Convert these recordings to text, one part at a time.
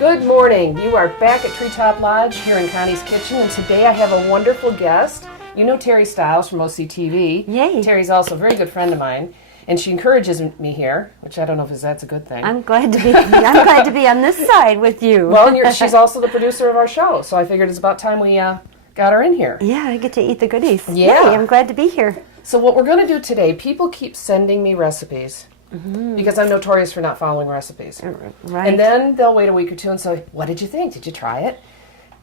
Good morning. You are back at Treetop Lodge here in Connie's kitchen, and today I have a wonderful guest. You know Terry Stiles from OCTV. Yay. Terry's also a very good friend of mine, and she encourages me here, which I don't know if that's a good thing. I'm glad to be on this side with you. Well, and she's also the producer of our show, so I figured it's about time we got her in here. Yeah, I get to eat the goodies. Yeah. Yay, I'm glad to be here. So what we're going to do today, people keep sending me recipes. Because I'm notorious for not following recipes. Right. And then they'll wait a week or two and say, what did you think? Did you try it?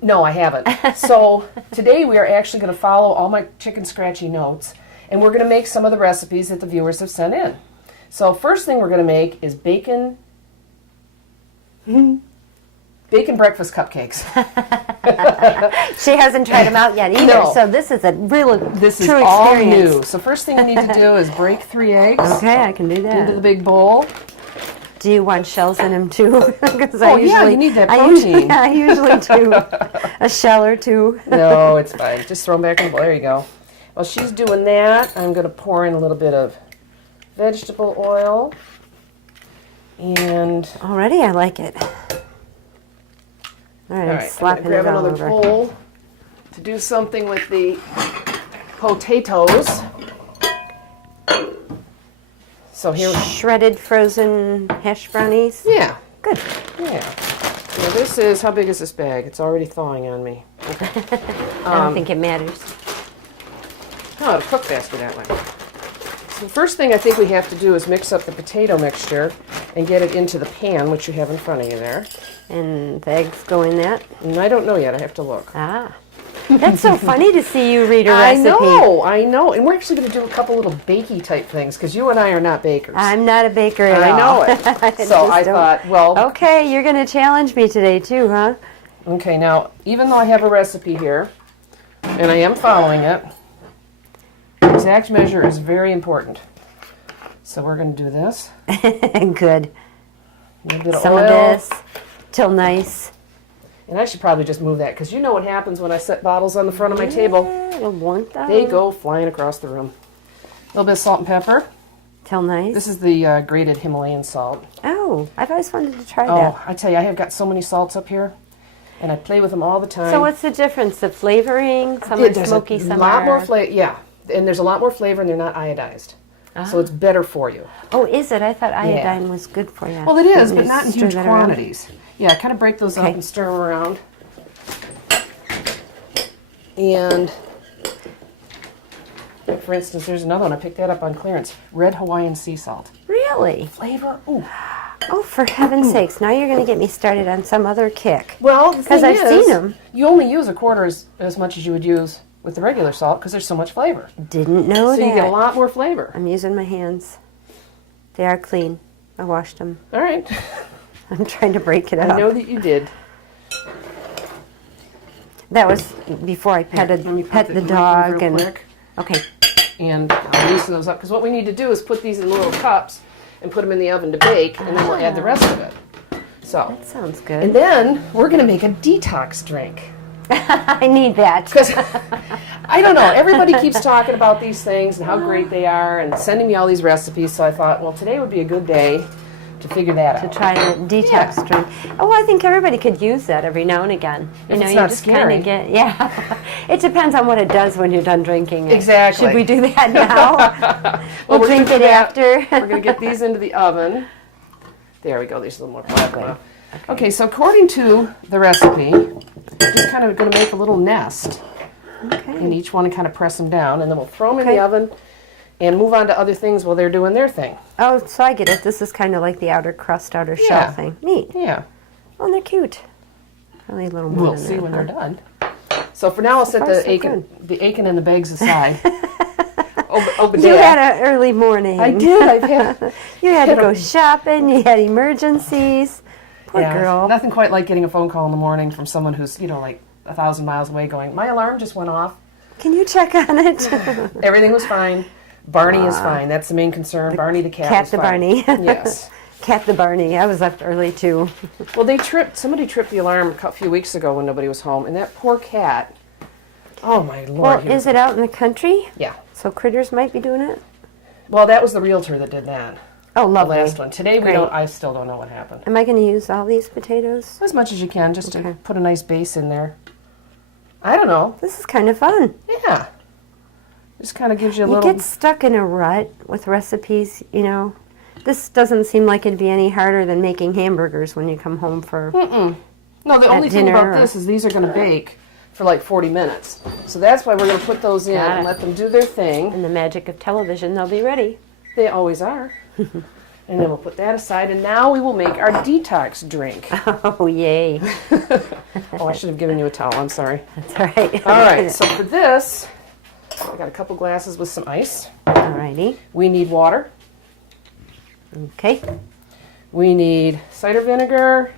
No, I haven't. So today we are actually going to follow all my chicken scratchy notes, and we're going to make some of the recipes that the viewers have sent in. So first thing we're going to make is bacon breakfast cupcakes. She hasn't tried them out yet either, No. so this is a real This is true all experience. new. So first thing we need to do is break 3 eggs Okay, I can do into that. the big bowl. Do you want shells in them too? Oh, yeah, you need that protein. I usually do. A shell or two. No, it's fine. Just throw them back in the bowl. There you go. While she's doing that, I'm going to pour in a little bit of vegetable oil. And Already I like it. All right, all I'm right, I'm slapping going to it grab all another over. bowl to do something with the potatoes. So here, Shredded frozen hash brownies. yeah, Good. yeah. So this is, how big is this bag? It's already thawing on me. I don't think it matters. Oh, it'll cook faster that way. So the first thing I think we have to do is mix up the potato mixture and get it into the pan, which you have in front of you there. And the eggs go in that. And I don't know yet. I have to look. Ah. That's so funny to see you read a I recipe. I know. And we're actually going to do a couple little bakey type things because you and I are not bakers. I'm not a baker at I all. know it. So I thought, well, Okay, you're going to challenge me today too, huh? okay, now, even though I have a recipe here, and I am following it, exact measure is very important. So we're going to do this. Good. A little bit of Some oil. of this, till nice. And I should probably just move that because you know what happens when I set bottles on the front of my table. Yeah, it'll want that. They go flying across the room. A little bit of salt and pepper. Till nice. This is the grated Himalayan salt. Oh, I've always wanted to try Oh, that. I tell you, I have got so many salts up here, and I play with them all the time. So what's the difference? The flavoring? Some are There's smoky, a some lot are... more flavor. Yeah, and there's a lot more flavor, and they're not iodized, so it's better for you. Oh, is it? I thought iodine was good for you. Well, it is, Let but me not in stir huge that around. quantities. Yeah, kind of break those up Okay. and stir them around. And for instance, there's another one. I picked that up on clearance. Red Hawaiian sea salt. Really? Flavor. Ooh. Oh, for heaven's sakes. Now you're going to get me started on some other kick. Well, the thing 'Cause I've is, seen 'em. you only use a quarter as much as you would use with the regular salt because there's so much flavor. Didn't know So that. you get a lot more flavor. I'm using my hands. They are clean. I washed them. All right. I'm trying to break it up. I know that you did. That was before I Let me pet put the real dog and quick. okay. And I'll loosen those up because what we need to do is put these in little cups and put them in the oven to bake, and then we'll add the rest of it. So, That sounds and good. then we're going to make a detox drink. I need that. Because I don't know, everybody keeps talking about these things and how great they are and sending me all these recipes. So I thought, well, today would be a good day to figure that out. To try a detox drink. Oh, well, I think everybody could use that every now and again. If it's you not just scary. kind of get, yeah. It depends on what it does when you're done drinking it. Exactly. Should we do that now? Well, we'll we're gonna drink do it that. after. We're going to get these into the oven. There we go. These are a little more plasma. Okay, so according to the recipe, we're just kind of going to make a little nest in each one and kind of press them down, and then we'll throw them in the Okay. oven and move on to other things while they're doing their thing. Oh, so I get it. This is kind of like the outer crust, outer Yeah. shell thing. Neat. Yeah, Oh, they're cute. Probably a little more we'll than see that, when huh? they're done. So for now, I'll set far, the so Aiken and the bags aside. You had an early morning. I did. I've had. You had to had a- go shopping. You had emergencies. Poor Yeah, girl. nothing quite like getting a phone call in the morning from someone who's like 1,000 miles away, going, "My alarm just went off. Can you check on it? Everything was fine. Barney is fine. That's the main concern. Barney the cat. Cat was the fine. Barney. Yes. Cat the Barney. I was up early too. Well, somebody tripped the alarm a few weeks ago when nobody was home, and that poor cat. Oh my Lord. Well, he was- is it out in the country? Yeah. So critters might be doing it? Well, that was the realtor that did that. Oh, the lovely. last one. Today we Great. don't. I still don't know what happened. Am I going to use all these potatoes? As much as you can, just Okay. to put a nice base in there. I don't know. This is kind of fun. Yeah. Just kind of gives you a You little. get stuck in a rut with recipes, you know. This doesn't seem like it'd be any harder than making hamburgers when you come home for... No, the only thing dinner about or- this is these are going to bake for like 40 minutes. So that's why we're going to put those in Got and it. let them do their thing. And the magic of television, they'll be ready. They always are. And then we'll put that aside, and now we will make our detox drink. Oh, yay. Oh, I should have given you a towel. I'm sorry. That's all right. All right, so for this, I got a couple glasses with some ice. All righty. We need water. Okay. We need cider vinegar,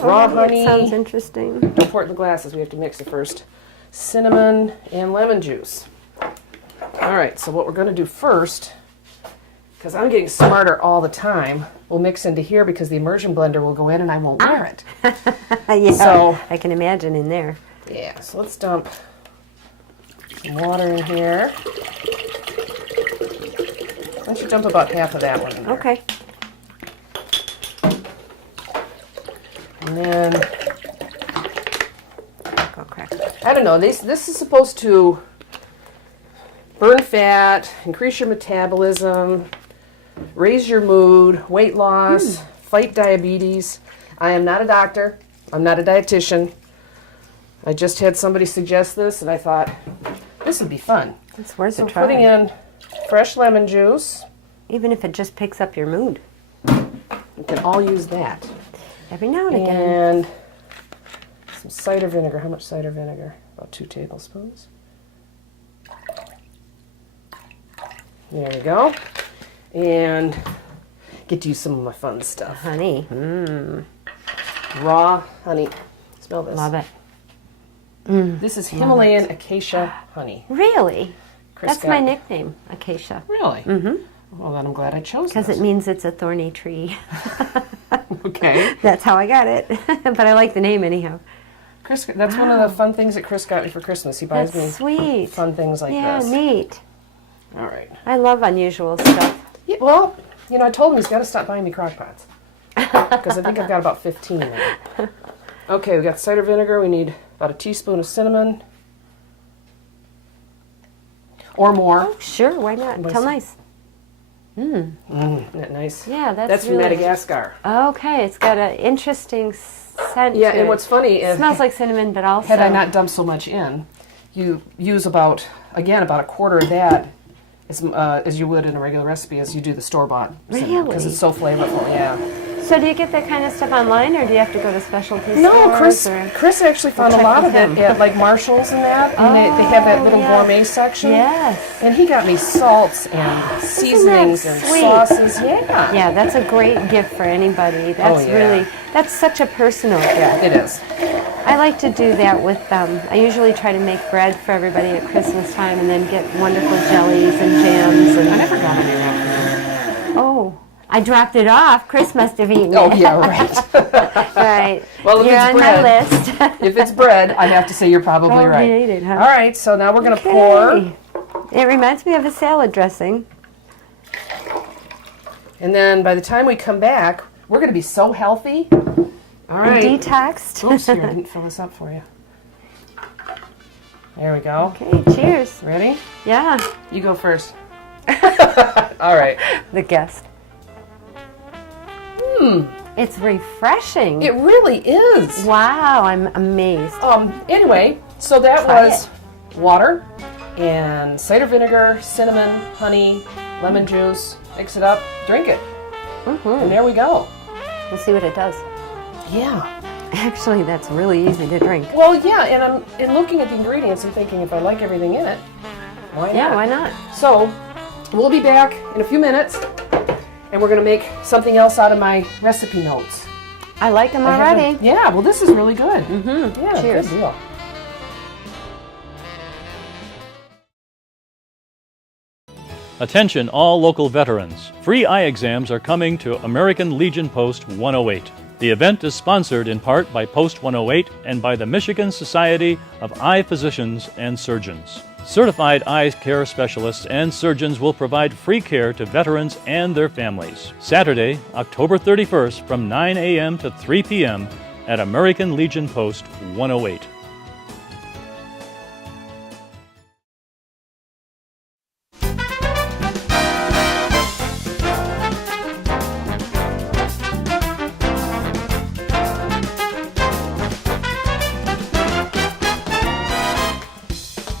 raw honey. That sounds interesting. Don't pour it in the glasses. We have to mix it first. Cinnamon and lemon juice. All right, so what we're going to do first, because I'm getting smarter all the time, we'll mix into here because the immersion blender will go in and I won't wear it. Yeah, So- I can imagine in there. Yeah, so let's dump some water in here. Why don't you dump about half of that one in there? Okay. And then, Go crack. I don't know, this is supposed to burn fat, increase your metabolism, raise your mood, weight loss, fight diabetes. I am not a doctor. I'm not a dietitian. I just had somebody suggest this, and I thought, this would be fun. It's worth So a I'm try. putting in fresh lemon juice. Even if it just picks up your mood. You can all use that. Every now and again. And some cider vinegar. How much cider vinegar? About 2 tablespoons. There we go. And get to use some of my fun stuff. Honey. Raw honey. Smell this. Love it. This is Himalayan acacia honey. Really? Chris That's my got- nickname, Acacia. Really? Mm-hmm. Well, then I'm glad I chose Because this. it means it's a thorny tree. Okay. That's how I got it. But I like the name anyhow. Chris, that's one of the fun things that Chris got me for Christmas. He buys That's me sweet. fun things like Yeah, this. neat. All right. I love unusual stuff. Yeah, well, you know, I told him he's got to stop buying me crock pots. Because I think I've got about 15 now. Okay, we got cider vinegar. We need about a teaspoon of cinnamon. Or more. Sure, why not? Tell nice. Isn't that nice? Yeah, That's from really... Madagascar. Okay, it's got an interesting scent Yeah, to and it. what's funny It is, smells like cinnamon, but also... had I not dumped so much in, you use about a quarter of that as you would in a regular recipe as you do the store-bought cinnamon. Because Really? it's so flavorful, yeah. So do you get that kind of stuff online, or do you have to go to specialty No, stores? Chris actually found a check lot with of it him. at like Marshall's and that. And they have that little yeah. gourmet section. Yes. And he got me salts and seasonings and sweet? sauces. Yeah. Yeah, that's a great gift for anybody. That's yeah. really, that's such a personal gift. It is. I like to do that with I usually try to make bread for everybody at Christmas time and then get wonderful jellies and jams. I And, never got any of that. oh, I dropped it off. Chris must have eaten Oh, it. yeah, right. Right. Well, if You're it's on bread- my list. If it's bread, I have to say you're probably Probably right. ate it, huh? All right, so now we're going to pour. Okay. It reminds me of a salad dressing. And then by the time we come back, we're going to be so healthy. All right. Detoxed. Oops, here, I didn't fill this up for you. There we go. Okay, cheers. Ready? Yeah, You go first. All right. the guest. It's refreshing. It really is. Wow, I'm amazed. Anyway, so that Try was water and cider vinegar, cinnamon, honey, lemon juice. Mix it up, drink it. And there we go. We'll see what it does. Yeah. Actually, that's really easy to drink. Well, yeah, and I'm in looking at the ingredients and thinking if I like everything in it, why not? Yeah, why not? So, we'll be back in a few minutes, and we're going to make something else out of my recipe notes. I like them I haven't- already. Yeah, well, this is really good. Yeah, Cheers. good deal. Attention all local veterans. Free eye exams are coming to American Legion Post 108. The event is sponsored in part by Post 108 and by the Michigan Society of Eye Physicians and Surgeons. Certified eye care specialists and surgeons will provide free care to veterans and their families. Saturday, October 31st from 9 a.m. to 3 p.m. at American Legion Post 108.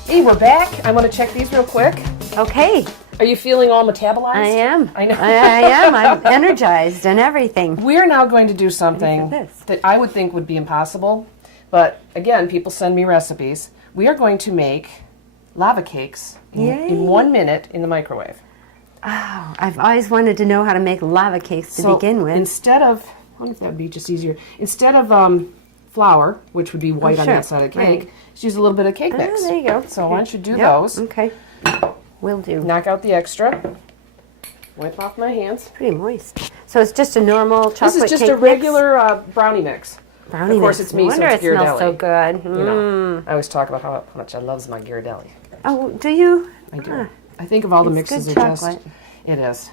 Hey, we're back. I want to check these real quick. Okay. Are you feeling all metabolized? I am. I know. I am. I'm energized and everything. We're now going to do something Look at this. that I would think would be impossible. But again, people send me recipes. We are going to make lava cakes in 1 minute in the microwave. Oh, I've always wanted to know how to make lava cakes to begin with. Instead of, I wonder if that would be just easier. Instead of flour, which would be white on sure. that side of the cake, Right. just use a little bit of cake mix. There you go. So why don't you do Yep. those? Okay. Will do. Knock out the extra. Wipe off my hands. Pretty moist. So it's just a normal chocolate This is just cake a regular brownie mix. brownie Of course, mix. it's me, No so wonder it's it smells so Ghirardelli. good. You know, I always talk about how much I love my Ghirardelli. Oh, do you? I do. Ah, I think of all the it's mixes good are chocolate. just. It is.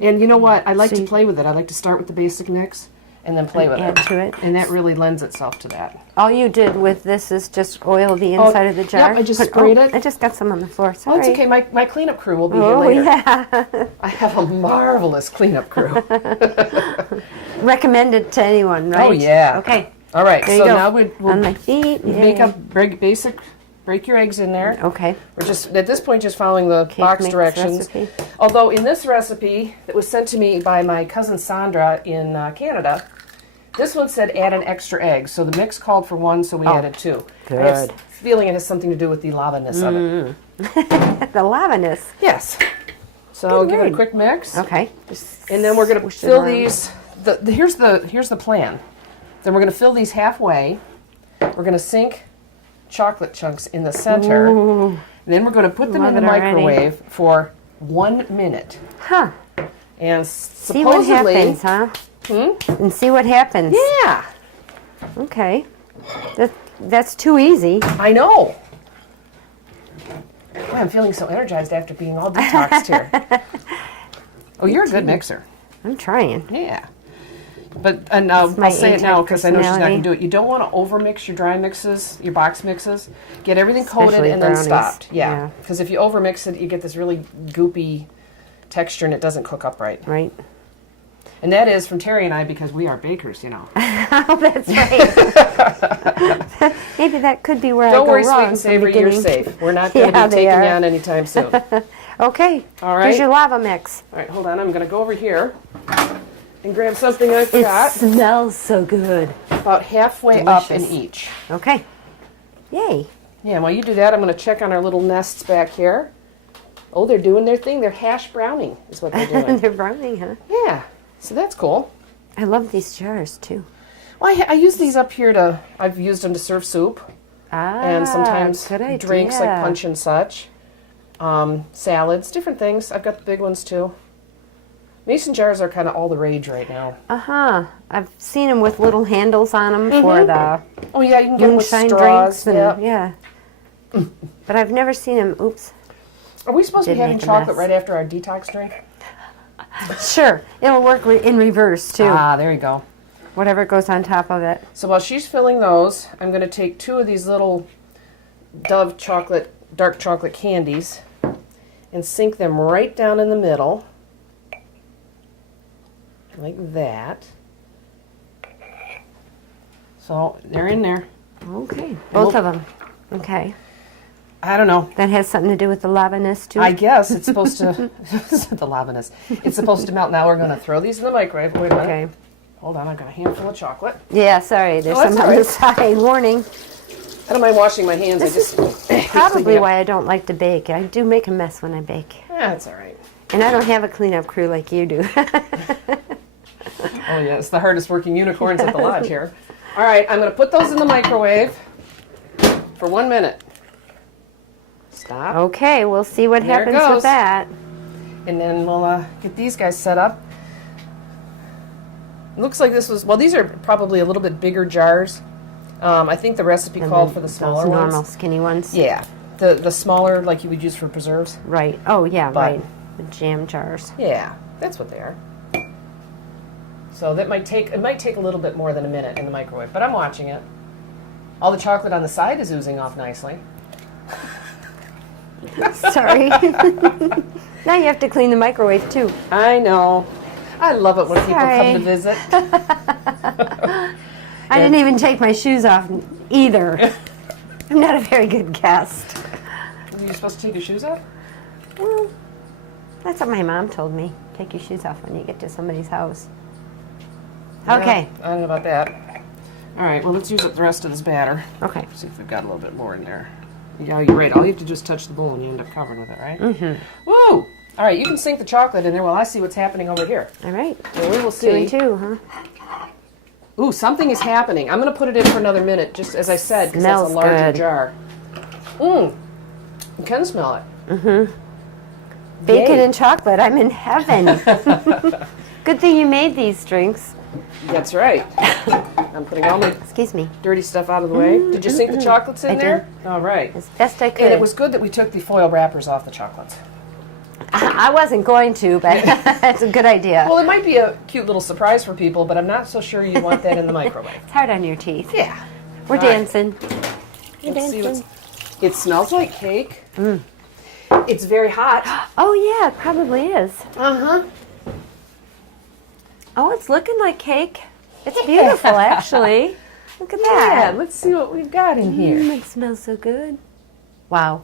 And you know what? I like So to you- play with it. I like to start with the basic mix and then play with add it. to it. And that really lends itself to that. All you did with this is just oil the inside of the jar. yep, I just sprayed it. I just got some on the floor. Oh, Sorry. it's okay. My cleanup crew will be here Oh, later. yeah. I have a marvelous cleanup crew. Recommend it to anyone, right? Oh, yeah. Okay. All right. There So you go. now we'll On my feet. make Yay. up break your eggs in there. Okay. We're just at this point just following the box mix directions. recipe. Although in this recipe that was sent to me by my cousin Sandra in Canada, this one said add an extra egg. So the mix called for 1, so we added 2. I have good. a feeling it has something to do with the lava-ness of it. The lavaness. Yes. So Good give it a word. quick mix, Okay. and then we're going to Swoosh it fill around. these. Here's the plan. Then we're going to fill these halfway. We're going to sink chocolate chunks in the center. Ooh. Then we're going to put them in Love the it already. microwave for 1 minute. Huh. And See what supposedly, happens, huh? And see what happens. yeah, Okay. That's too easy. I know. Boy, I'm feeling so energized after being all detoxed here. Oh, you're a good mixer. I'm trying. Yeah. But and my I'll say it now A-type because I know she's not going personality. to do it. You don't want to overmix your dry mixes, your box mixes. Get everything coated Especially and then brownies. stopped. Yeah. Yeah. Because if you overmix it, you get this really goopy texture and it doesn't cook up right. Right. And that is from Terry and I because we are bakers, you know. Oh, that's right. Maybe that could be where Don't I go worry, sweet wrong and from the savory, you're beginning. safe. We're not going to Yeah, be they taking you are. on anytime soon. All Okay. right. Here's your lava mix. right, hold on. I'm going to go over here and grab something I It forgot. smells so good. About halfway up in Delicious. each. Okay. Yay. Yeah, while you do that, I'm going to check on our little nests back here. Oh, they're doing their thing. They're hash browning is what they're doing. They're browning, huh? Yeah, so that's cool. I love these jars, too. Well, I use these up here I've used them to serve soup Ah, and sometimes good idea. drinks like punch and such. Salads, different things. I've got the big ones too. Mason jars are kind of all the rage right now. Uh-huh. I've seen them with little handles on them for the Oh yeah, you can get them with moonshine straws. drinks. And, yeah. But I've never seen them. Oops. Are we supposed to Did be having make a chocolate mess. right after our detox drink? Sure. It'll work in reverse, too. Ah, there you go. Whatever goes on top of it. So while she's filling those, I'm going to take 2 of these little Dove dark chocolate candies and sink them right down in the middle, like that. So they're in there. Okay. Both of them. Okay. I don't know. That has something to do with the lavaness, too? I guess it's supposed to, the lavaness. It's supposed to melt. Now we're going to throw these in the microwave. Wait a minute. Okay. Hold on, I've got a handful of chocolate. Yeah, sorry. There's Oh, that's some all on the right. side. Warning. I don't mind washing my hands. This I just is probably why I don't like to bake. I do make a mess when I bake. That's all right. And I don't have a cleanup crew like you do. Oh yeah, it's the hardest working unicorns at the lodge here. All right, I'm going to put those in the microwave for 1 minute. Stop. Okay, we'll see what There it happens goes. with that. And then we'll get these guys set up. It looks like this was, well, these are probably a little bit bigger jars. I think the recipe And called then for the those smaller normal ones. skinny ones. Yeah. The smaller, like you would use for preserves. Right. Oh, yeah, But- right. The jam jars. Yeah, that's what they are. So that might take a little bit more than a minute in the microwave, but I'm watching it. All the chocolate on the side is oozing off nicely. Sorry. Now you have to clean the microwave, too. I know. I love it when people come Sorry. to visit. I didn't even take my shoes off either. I'm not a very good guest. Were you supposed to take your shoes off? Well, that's what my mom told me. Take your shoes off when you get to somebody's house. Okay. Yeah, I don't know about that. All right, well, let's use up the rest of this batter. Okay. See if we've got a little bit more in there. Yeah, you're right. All you have to do is touch the bowl and you end up covered with it, right? Mm-hmm. Woo! All right, you can sink the chocolate in there while I see what's happening over here. All right. So we will 2 see. and 2, huh? Ooh, something is happening. I'm going to put it in for another minute, just as I said, because that's a Smells larger good. jar. You can smell it. Bacon Yay. and chocolate. I'm in heaven. Good thing you made these drinks. That's right. I'm putting all my Excuse me. dirty stuff out of the way. Did you sink the chocolates in I there? All right. As best I could. And it was good that we took the foil wrappers off the chocolates. I wasn't going to, but that's a good idea. Well, it might be a cute little surprise for people, but I'm not so sure you want that in the microwave. It's hard on your teeth. Yeah. We're All right. dancing. Let's see it smells like cake. It's very hot. Oh, yeah, it probably is. Uh-huh. Oh, it's looking like cake. It's beautiful, actually. Look at Yeah, that. let's see what we've got in here. It smells so good. Wow.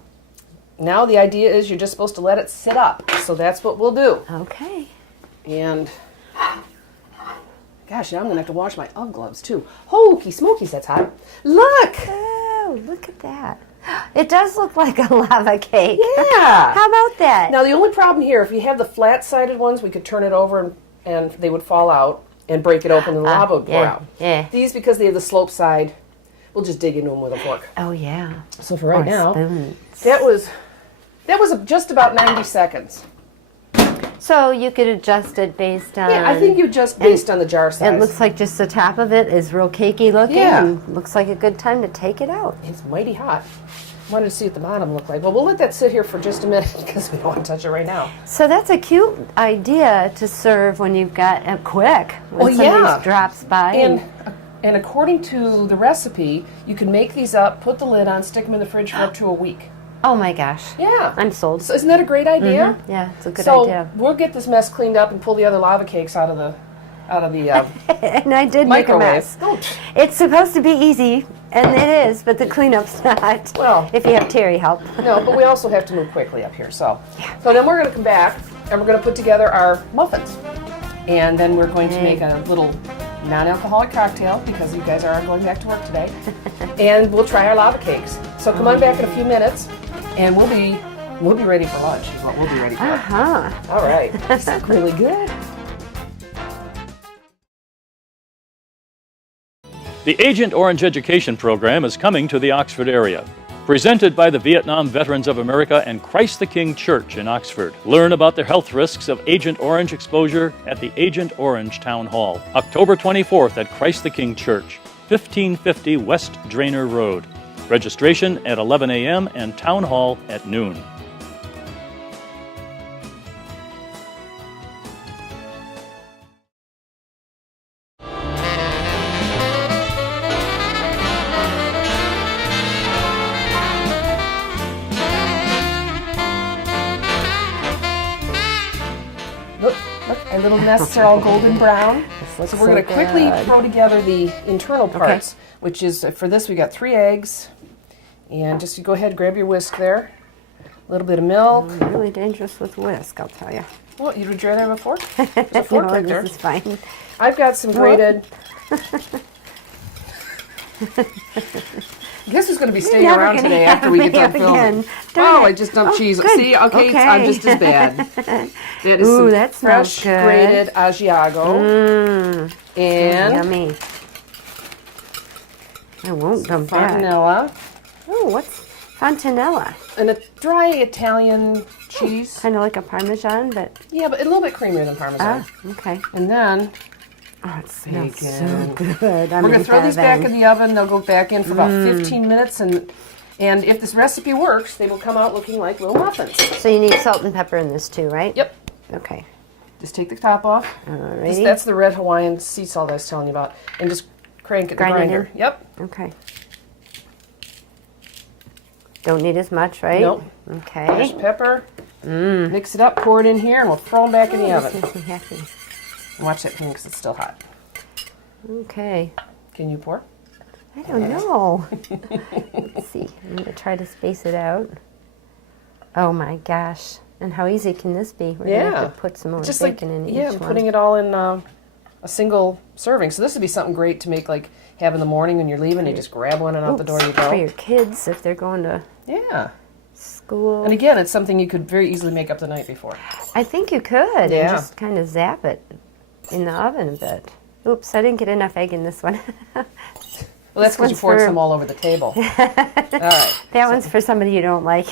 Now the idea is you're just supposed to let it sit up. So that's what we'll do. Okay. And, gosh, now I'm going to have to wash my UGG gloves, too. Hokey smokies, that's hot. Look! Oh, look at that. It does look like a lava cake. Yeah. How about that? Now, the only problem here, if you have the flat-sided ones, we could turn it over and they would fall out and break it open and the lava would pour yeah, out. yeah. These, because they have the slope side, we'll just dig into them with a fork. Oh, yeah. So for right Or now, spoons. that was just about 90 seconds. So you could adjust it based on... Yeah, I think you just based on the jar size. It looks like just the top of it is real cakey looking. Yeah. And looks like a good time to take it out. It's mighty hot. Wanted to see what the bottom looked like. Well, we'll let that sit here for just a minute because we don't want to touch it right now. So that's a cute idea to serve when you've got a quick. When somebody drops by. And according to the recipe, you can make these up, put the lid on, stick them in the fridge for up to a week. Oh my gosh. Yeah. I'm sold. So isn't that a great idea? Yeah, it's a good So idea. we'll get this mess cleaned up and pull the other lava cakes out of the And I did make a microwave. mess. Don't. It's supposed to be easy, and it is, but the cleanup's not. Well. If you have Terry help. No, but we also have to move quickly up here. So then we're going to come back and we're going to put together our muffins. And then we're going to make a little non-alcoholic cocktail because you guys are going back to work today. And we'll try our lava cakes. So come on back in a few minutes and we'll be ready for lunch is what we'll be ready for. Uh-huh. All right. These look really good. The Agent Orange Education Program is coming to the Oxford area. Presented by the Vietnam Veterans of America and Christ the King Church in Oxford. Learn about the health risks of Agent Orange exposure at the Agent Orange Town Hall. October 24th at Christ the King Church, 1550 West Drainer Road. Registration at 11 a.m. and Town Hall at noon. Look, our little nests are all golden brown. So we're going to quickly throw together the internal parts, which is, for this we got 3 eggs. And just you go ahead and grab your whisk there. A little bit of milk. I'm really dangerous with whisk, I'll tell you. Well, you would you rather have a fork? There's a fork right there. This is fine. I've got some grated. Guess who's going to be staying never around gonna today have after we get me done up filming? again. Darn Oh, it. I just dumped cheese. good. See, okay, I'm just as bad. That is Ooh, some that smells fresh good. grated Asiago. And Yummy. I won't dump that. fontanella. Oh, what's fontanella? And a dry Italian cheese. Kind of like a Parmesan, but Yeah, but a little bit creamier than Parmesan. okay. And then Oh, it smells so bacon. good. I'm We're going in to throw these back heaven. in the oven. They'll go back in for about 15 minutes. And And if this recipe works, they will come out looking like little muffins. So you need salt and pepper in this too, right? Yep. Okay. Just take the top off. Alrighty. That's the red Hawaiian sea salt I was telling you about. And just crank it in the Grind it grinder. in? Yep. Okay. Don't need as much, right? Nope. Okay. Fresh pepper. Mix it up, pour it in here, and we'll throw them back in the oven. This makes me happy. And watch that pan because it's still hot. Okay. Can you pour? I don't know. Let's see. I'm going to try to space it out. Oh my gosh. And how easy can this be? We're going to have to put some more Just bacon in each one. putting it all in a single serving. So this would be something great to make, like, have in the morning when you're leaving. You just grab one and out the door you go. For your kids if they're going to school. And again, it's something you could very easily make up the night before. I think you could. Yeah. And just kind of zap it in the oven a bit. Oops, I didn't get enough egg in this one. Well, that's because you one's poured for- some all over the table. All right. That one's for somebody you don't like.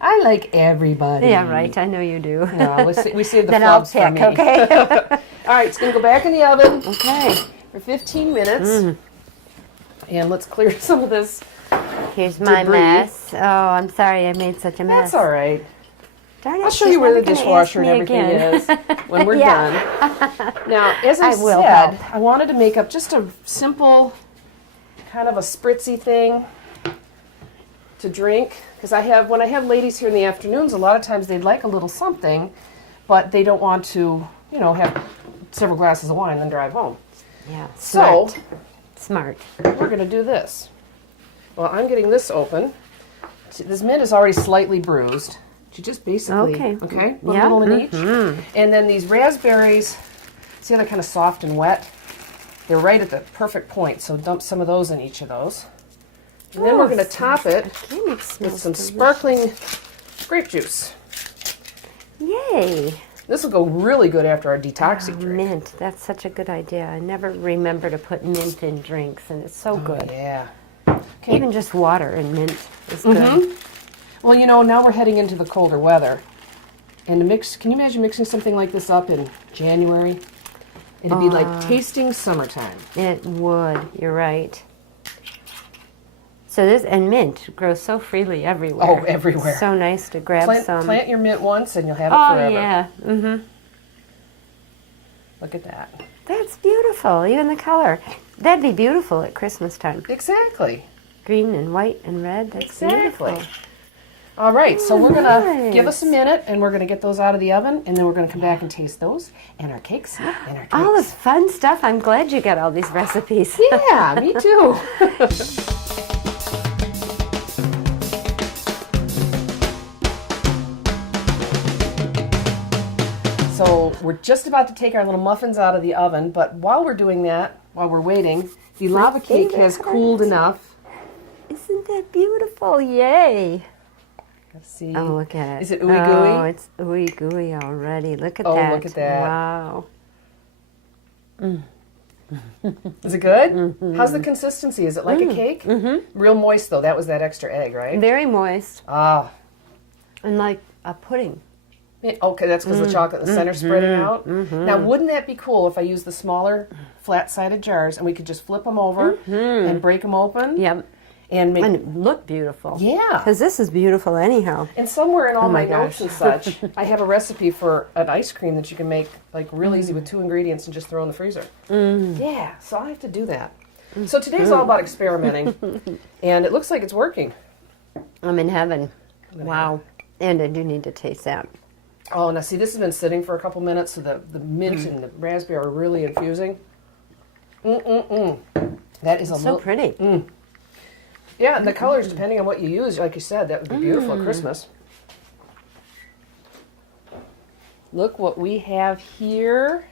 I like everybody. Yeah, right. I know you do. No, we save the Then I'll flubs for pick, me. okay? All right, it's going to go back in the oven Okay. for 15 minutes. And let's clear some of this. Here's my Debris. mess. Oh, I'm sorry I made such a mess. That's all right. Darn it, I'll show she's you where the never gonna dishwasher and ask me everything again. is when we're Yeah. done. Now, as I will said, help. I wanted to make up just a simple, kind of a spritzy thing to drink. Because when I have ladies here in the afternoons, a lot of times they'd like a little something, but they don't want to, have several glasses of wine and then drive home. Yeah. So, Smart. we're going to do this. Well, I'm getting this open. See, this mint is already slightly bruised. You just basically, Okay. put Yeah. a little in each. And then these raspberries, see how they're kind of soft and wet? They're right at the perfect point, so dump some of those in each of those. And then we're going to top it with some sparkling grape juice. Yay. This will go really good after our detoxing drink. Mint. That's such a good idea. I never remember to put mint in drinks, and it's so good. Yeah. Okay. Even just water and mint is good. Well, now we're heading into the colder weather. And to mix, can you imagine mixing something like this up in January? It'd be like tasting summertime. It would. You're right. So and mint grows so freely everywhere. Oh, everywhere. So nice to grab some. Plant your mint once and you'll have it Oh, forever. yeah. Mm-hmm. Look at that. That's beautiful. Even the color. That'd be beautiful at Christmas time. Exactly. Green and white and red. That's Exactly. beautiful. All right, so we're going to give nice. us a minute and we're going to get those out of the oven and then we're going to come back and taste those and our cakes and our treats. All this fun stuff. I'm glad you got all these recipes. Yeah, me too. So we're just about to take our little muffins out of the oven, but while we're doing that, while we're waiting, the lava cake favorite has cooled part. enough. Isn't that beautiful? Yay. Let's see. Oh, look at it. Is it ooey gooey? Oh, it's ooey gooey already. Look at Oh, that. look at that. Wow. Is it good? How's the consistency? Is it like a cake? Real moist, though. That was that extra egg, right? Very moist Ah. and like a pudding. Yeah, okay, that's because the chocolate in the center spreading out. Now, wouldn't that be cool if I used the smaller flat-sided jars and we could just flip them over and break them open? Yep. And make... And it looked beautiful. Yeah. Because this is beautiful anyhow. And somewhere in all my my notes and such, I have a recipe for an ice cream that you can make like real easy with 2 ingredients and just throw in the freezer. Yeah, so I have to do that. So today's all about experimenting, and it looks like it's working. I'm in heaven. Wow. And I do need to taste that. Oh, now see, this has been sitting for a couple minutes, so the mint and the raspberry are really infusing. That is a So pretty. Yeah, and the colors, depending on what you use, like you said, that would be beautiful at Christmas. Look what we have here.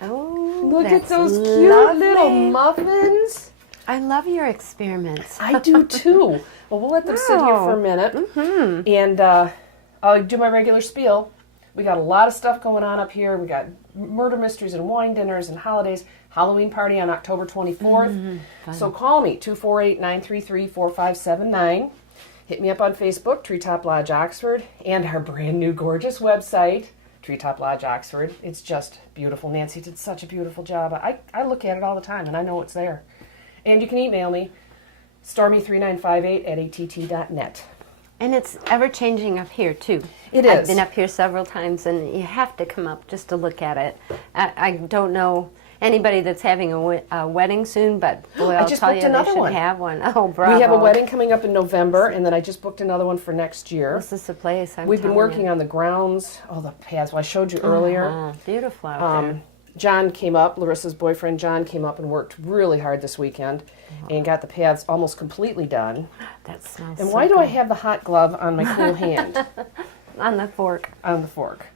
Oh, Look at that's those cute lovely. little muffins. I love your experiments. I do too. Well, we'll let them sit here for a minute. And I'll do my regular spiel. We got a lot of stuff going on up here. We got murder mysteries and wine dinners and holidays. Halloween party on October 24th. So call me, 248-933-4579. Hit me up on Facebook, Treetop Lodge Oxford, and our brand new gorgeous website, Treetop Lodge Oxford. It's just beautiful. Nancy did such a beautiful job. I look at it all the time, and I know it's there. And you can email me, stormy3958@att.net. And it's ever changing up here too. It I've is. been up here several times, and you have to come up just to look at it. I don't know anybody that's having a wedding soon, but boy, I'll just tell booked you, they another should one. have one. Oh, bravo! We have a wedding coming up in November, and then I just booked another one for next year. This is the place. We've been working on the grounds, the paths. Well, I showed you earlier. Beautiful out there. John came up, Larissa's boyfriend John came up and worked really hard this weekend and got the paths almost completely done. That smells And so why do good. I have the hot glove on my cool hand? On the fork. On the fork.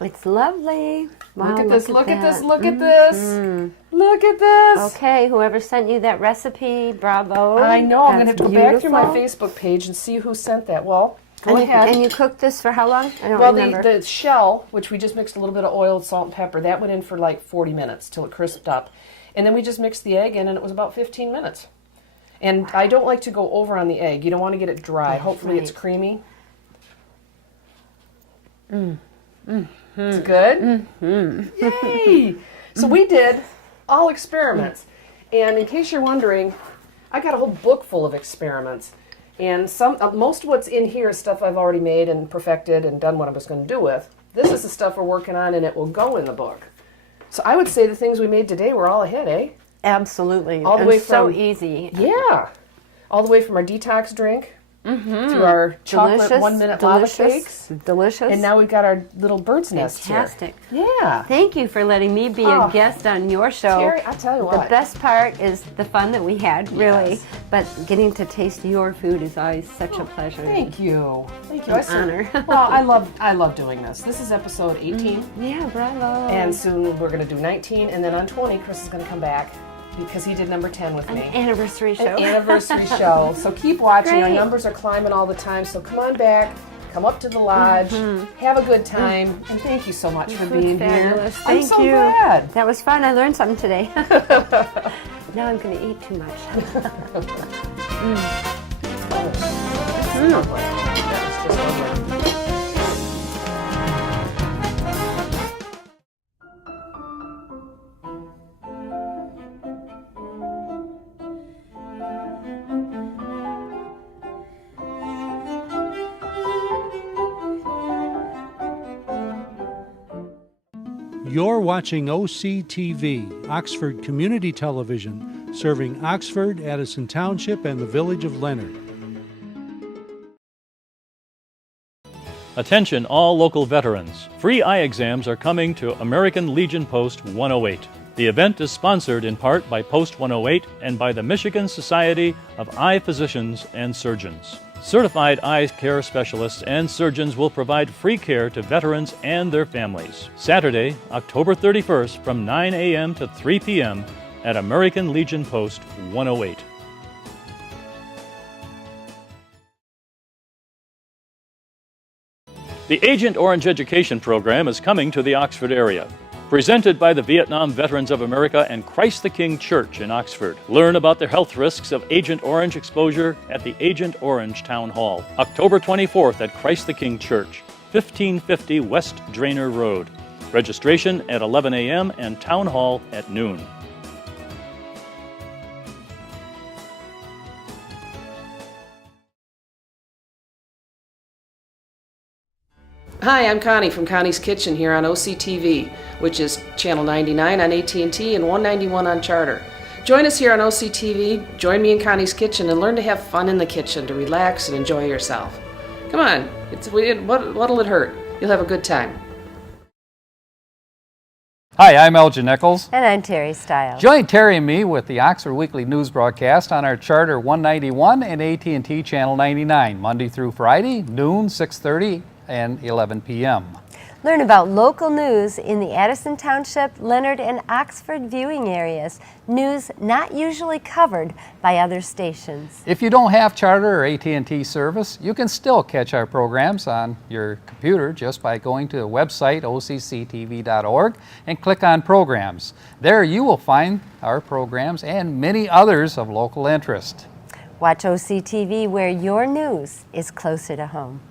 It's lovely. Wow, Look at this, look at this, that. look at this. Look at this. Okay, whoever sent you that recipe, bravo. I know, I'm going to have to go back through my Beautiful. Facebook page and see who sent that. Well, go And ahead. you cooked this for how long? I don't Well, remember. the shell, which we just mixed a little bit of oil, salt, and pepper, that went in for like 40 minutes till it crisped up. And then we just mixed the egg in, and it was about 15 minutes. And I don't like to go over on the egg. You don't want to get it dry. Hopefully it's right. creamy. It's good? Yay! So we did all experiments. And in case you're wondering, I got a whole book full of experiments. And most of what's in here is stuff I've already made and perfected and done what I was going to do with. This is the stuff we're working on, and it will go in the book. So I would say the things we made today were all ahead, eh? Absolutely. All the And way so from- easy. Yeah. All the way from our detox drink to our chocolate Delicious, 1-minute lava delicious, cakes. delicious. And now we've got our little bird's nest here. Fantastic. Yeah. Thank you for letting me be a Oh. guest on your show. Terry, I'll tell you The what. best part is the fun that we had, really. Yes. But getting to taste your food is always such a pleasure. Thank you. Thank you. An I cer- honor. Well, I love doing this. This is episode 18. Yeah, bravo. And soon we're going to do 19. And then on 20, Chris is going to come back because he did number 10 with An me. anniversary show. An anniversary show. So keep watching. Our Great. numbers are climbing all the time. So come on back. Come up to the lodge. Have a good time. And thank you so much for Food's being fabulous. here. Thank I'm so you. glad. That was fun. I learned something today. Now I'm going to eat too much. Lovely. That was just lovely. You're watching OCTV, Oxford Community Television, serving Oxford, Addison Township, and the village of Leonard. Attention all local veterans. Free eye exams are coming to American Legion Post 108. The event is sponsored in part by Post 108 and by the Michigan Society of Eye Physicians and Surgeons. Certified eye care specialists and surgeons will provide free care to veterans and their families. Saturday, October 31st from 9 a.m. to 3 p.m. at American Legion Post 108. The Agent Orange Education Program is coming to the Oxford area. Presented by the Vietnam Veterans of America and Christ the King Church in Oxford. Learn about the health risks of Agent Orange exposure at the Agent Orange Town Hall. October 24th at Christ the King Church, 1550 West Drainer Road. Registration at 11 a.m. and Town Hall at noon. Hi, I'm Connie from Connie's Kitchen here on OCTV, which is channel 99 on AT&T and 191 on Charter. Join us here on OCTV, join me in Connie's Kitchen, and learn to have fun in the kitchen, to relax and enjoy yourself. Come on, what'll it hurt? You'll have a good time. Hi, I'm Elgin Nichols. And I'm Terry Stiles. Join Terry and me with the Oxford Weekly News broadcast on our Charter 191 and AT&T Channel 99, Monday through Friday, noon, 6:30, and 11 p.m. Learn about local news in the Addison Township, Leonard, and Oxford viewing areas. News not usually covered by other stations. If you don't have Charter or AT&T service, you can still catch our programs on your computer just by going to the website occtv.org and click on Programs. There you will find our programs and many others of local interest. Watch OCTV where your news is closer to home.